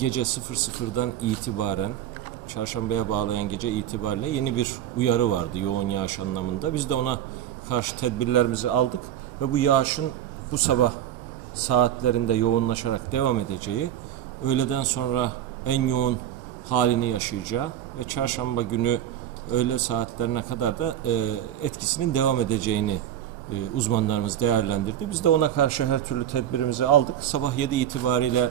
gece 00'dan itibaren çarşambaya bağlayan gece itibariyle yeni bir uyarı vardı yoğun yağış anlamında. Biz de ona karşı tedbirlerimizi aldık ve bu yağışın bu sabah saatlerinde yoğunlaşarak devam edeceği, öğleden sonra en yoğun halini yaşayacağı ve çarşamba günü öğle saatlerine kadar da e, etkisinin devam edeceğini e, uzmanlarımız değerlendirdi. Biz de ona karşı her türlü tedbirimizi aldık. Sabah 7 itibariyle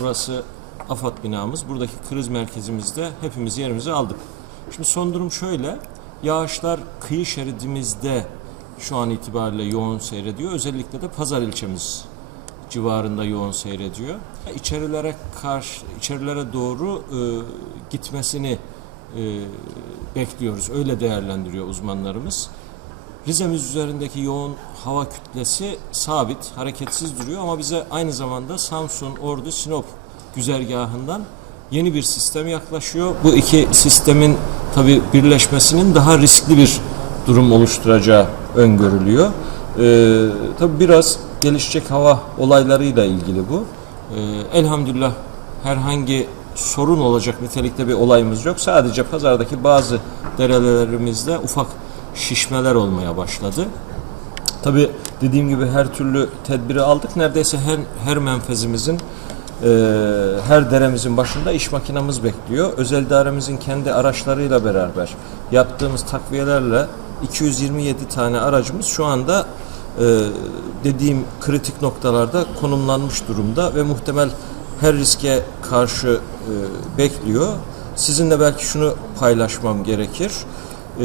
burası AFAD binamız. Buradaki kriz merkezimizde hepimiz yerimizi aldık. Şimdi son durum şöyle. Yağışlar kıyı şeridimizde şu an itibariyle yoğun seyrediyor. Özellikle de Pazar ilçemiz civarında yoğun seyrediyor. İçerilere karşı içerilere doğru e, gitmesini e, bekliyoruz. Öyle değerlendiriyor uzmanlarımız. Rize'miz üzerindeki yoğun hava kütlesi sabit, hareketsiz duruyor ama bize aynı zamanda Samsun, Ordu, Sinop güzergahından yeni bir sistem yaklaşıyor. Bu iki sistemin tabi birleşmesinin daha riskli bir durum oluşturacağı öngörülüyor. Ee, tabi biraz gelişecek hava olaylarıyla ilgili bu. Ee, elhamdülillah herhangi sorun olacak nitelikte bir olayımız yok. Sadece pazardaki bazı derelerimizde ufak şişmeler olmaya başladı. Tabi dediğim gibi her türlü tedbiri aldık. Neredeyse her, her menfezimizin, e, her deremizin başında iş makinamız bekliyor. Özel idaremizin kendi araçlarıyla beraber yaptığımız takviyelerle 227 tane aracımız şu anda e, dediğim kritik noktalarda konumlanmış durumda ve muhtemel her riske karşı e, bekliyor. Sizinle belki şunu paylaşmam gerekir. E,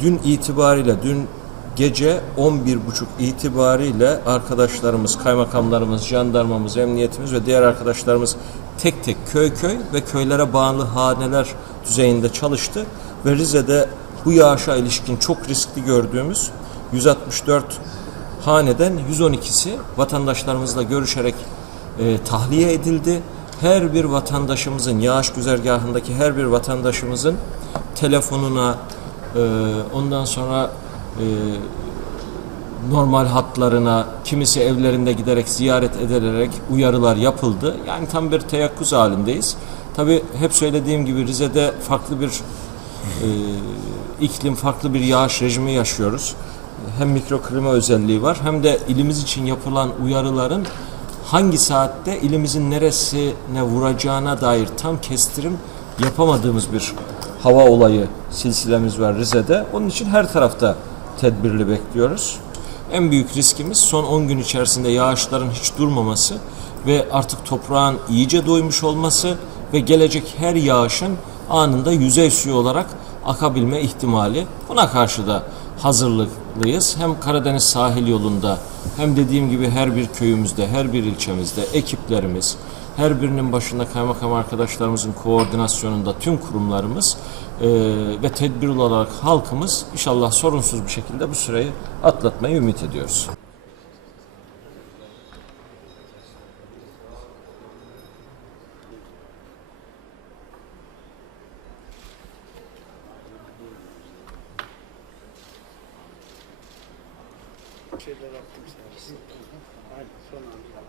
dün itibariyle, dün gece 11.30 itibariyle arkadaşlarımız, kaymakamlarımız, jandarmamız, emniyetimiz ve diğer arkadaşlarımız tek tek köy köy ve köylere bağlı haneler düzeyinde çalıştı ve Rize'de bu yağışa ilişkin çok riskli gördüğümüz 164 haneden 112'si vatandaşlarımızla görüşerek e, tahliye edildi. Her bir vatandaşımızın, yağış güzergahındaki her bir vatandaşımızın telefonuna, e, ondan sonra normal hatlarına, kimisi evlerinde giderek ziyaret edilerek uyarılar yapıldı. Yani tam bir teyakkuz halindeyiz. Tabi hep söylediğim gibi Rize'de farklı bir e, iklim, farklı bir yağış rejimi yaşıyoruz. Hem mikroklima özelliği var hem de ilimiz için yapılan uyarıların hangi saatte ilimizin neresine vuracağına dair tam kestirim yapamadığımız bir hava olayı silsilemiz var Rize'de. Onun için her tarafta tedbirli bekliyoruz. En büyük riskimiz son 10 gün içerisinde yağışların hiç durmaması ve artık toprağın iyice doymuş olması ve gelecek her yağışın anında yüzey suyu olarak akabilme ihtimali. Buna karşı da hazırlıklıyız. Hem Karadeniz sahil yolunda hem dediğim gibi her bir köyümüzde, her bir ilçemizde ekiplerimiz, her birinin başında kaymakam arkadaşlarımızın koordinasyonunda tüm kurumlarımız e, ve tedbir olarak halkımız inşallah sorunsuz bir şekilde bu süreyi atlatmayı ümit ediyoruz. şeyler attım sana. Hadi son anda.